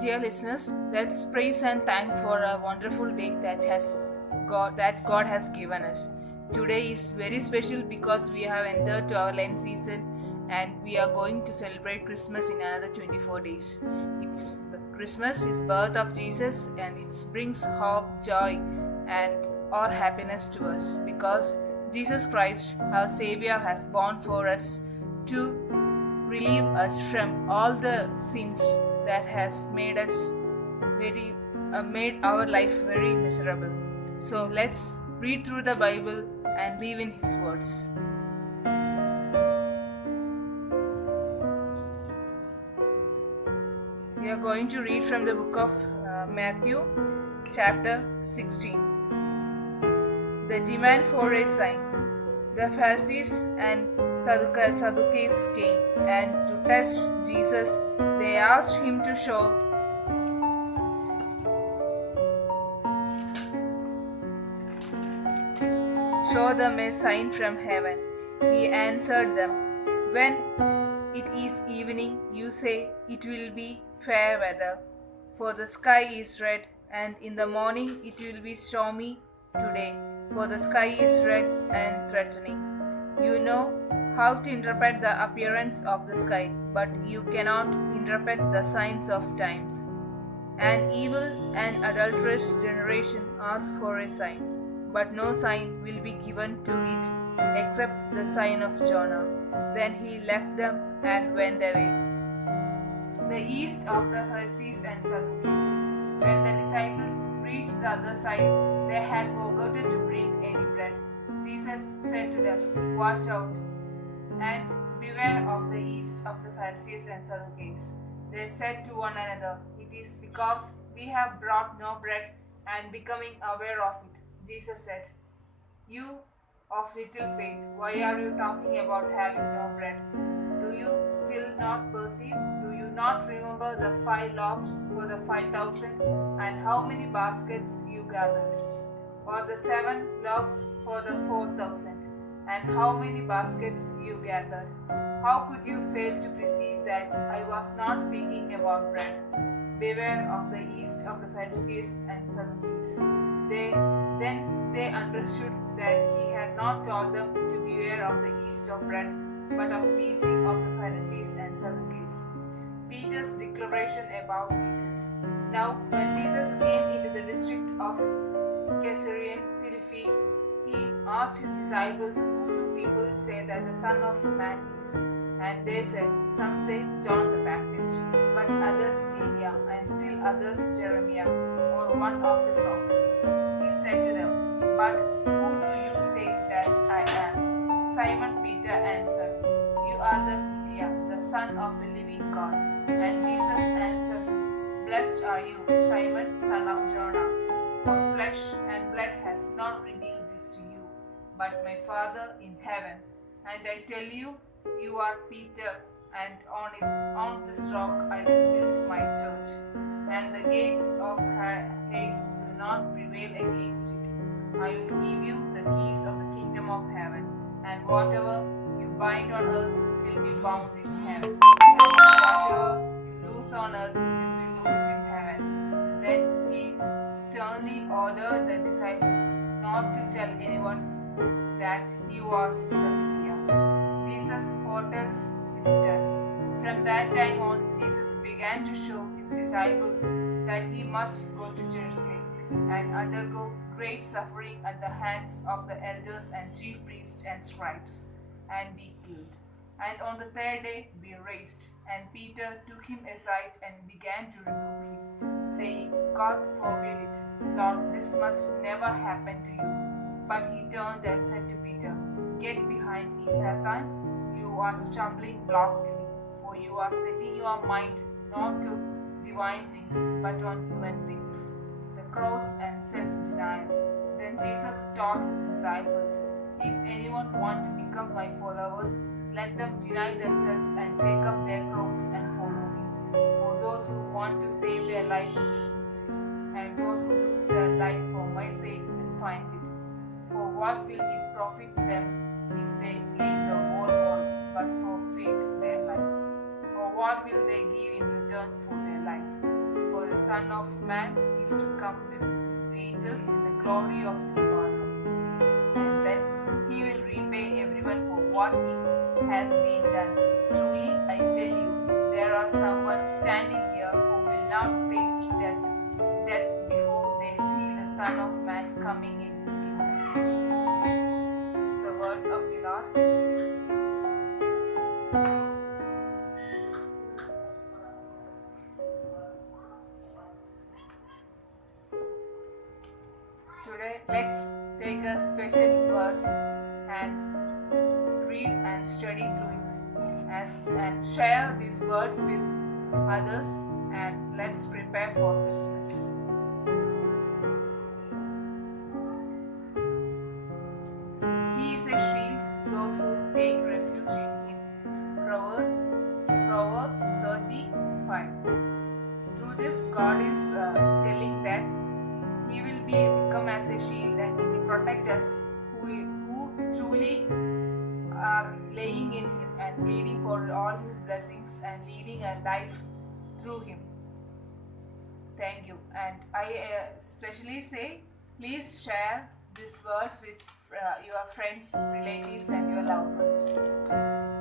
Dear listeners, let's praise and thank for a wonderful day that God has given us. Today is very special because we have entered to our Lent season and we are going to celebrate Christmas in another 24 days. It's Christmas is birth of Jesus and it brings hope, joy and all happiness to us because Jesus Christ, our Savior, has born for us to relieve us from all the sins that has made our life very miserable. So let's read through the Bible and live in His words. We are going to read from the book of Matthew, chapter 16. The demand for a sign. The Pharisees and Sadducees came, and to test Jesus, they asked him to show them a sign from heaven. He answered them, "When it is evening, you say it will be fair weather, for the sky is red, and in the morning it will be stormy today, for the sky is red and threatening. You know how to interpret the appearance of the sky, but you cannot interpret the signs of times. An evil and adulterous generation asks for a sign, but no sign will be given to it except the sign of Jonah." Then he left them and went away. The Yeast of the Pharisees and Sadducees. When the disciples reached the other side, they had forgotten to bring any bread. Jesus said to them, "Watch out and beware of the yeast of the Pharisees and Sadducees." They said to one another, "It is because we have brought no bread," and becoming aware of it, Jesus said, "You of little faith, why are you talking about having no bread? Do you still not perceive? Do you not remember the 5 loaves for the 5,000 and how many baskets you gathered? Or the 7 loaves for the 4,000 and how many baskets you gathered? How could you fail to perceive that I was not speaking about bread? Beware of the yeast of the Pharisees and Sadducees." Then they understood that he had not told them to beware of the yeast of bread, but of teaching of the Pharisees and Sadducees. Peter's declaration about Jesus. Now, when Jesus came into the district of Caesarea Philippi, he asked his disciples, "Who do people say that the Son of Man is?" And they said, "Some say John the Baptist, but others Elijah, and still others Jeremiah, or one of the prophets." He said to them, "But who do you say that I am?" Simon Peter answered, "You are the Messiah, the Son of the living God." And Jesus answered, "Blessed are you, Simon, son of Jonah, for flesh and blood has not revealed this to you, but my Father in heaven. And I tell you, you are Peter, and on this rock I will build my church, and the gates of Hades will not prevail against it. I will give you the keys of the kingdom of heaven, and whatever you bind on earth will be bound in heaven, and whatever you loose on earth will be loosed in heaven." Then he sternly ordered the disciples not to tell anyone that he was the Messiah. Jesus foretells his death. From that time on, Jesus began to show his disciples that he must go to Jerusalem and undergo great suffering at the hands of the elders and chief priests and scribes, and be killed, and on the 3rd day be raised. And Peter took him aside and began to rebuke him, saying, "God forbid it, Lord, this must never happen to you." But he turned and said to Peter, "Get behind me, Satan. You are a stumbling block to me, for you are setting your mind not to divine things, but on human things." The cross and self-denial. Then Jesus taught his disciples, "If anyone wants to become my followers, let them deny themselves and take up their cross and follow me. For those who want to save their life will lose it, and those who lose their life for my sake will find it. For what will it profit them if they gain the whole world but forfeit their life? Or what will they give in return for their life? Son of Man is to come with his angels in the glory of his Father. And then he will repay everyone for what he has been done. Truly, I tell you, there are someone standing here who will not taste death before they see the Son of Man coming in his kingdom. It's the words of the Lord. Today, let's take a special word and read and study through it and share these words with others, and let's prepare for Christmas. He is a shield to those who take refuge in him. Proverbs 35. Through this, God is telling that he will become as a shield and he will protect us who truly are laying in him and pleading for all his blessings and leading a life through him. Thank you. And I especially say, please share these words with your friends, relatives, and your loved ones.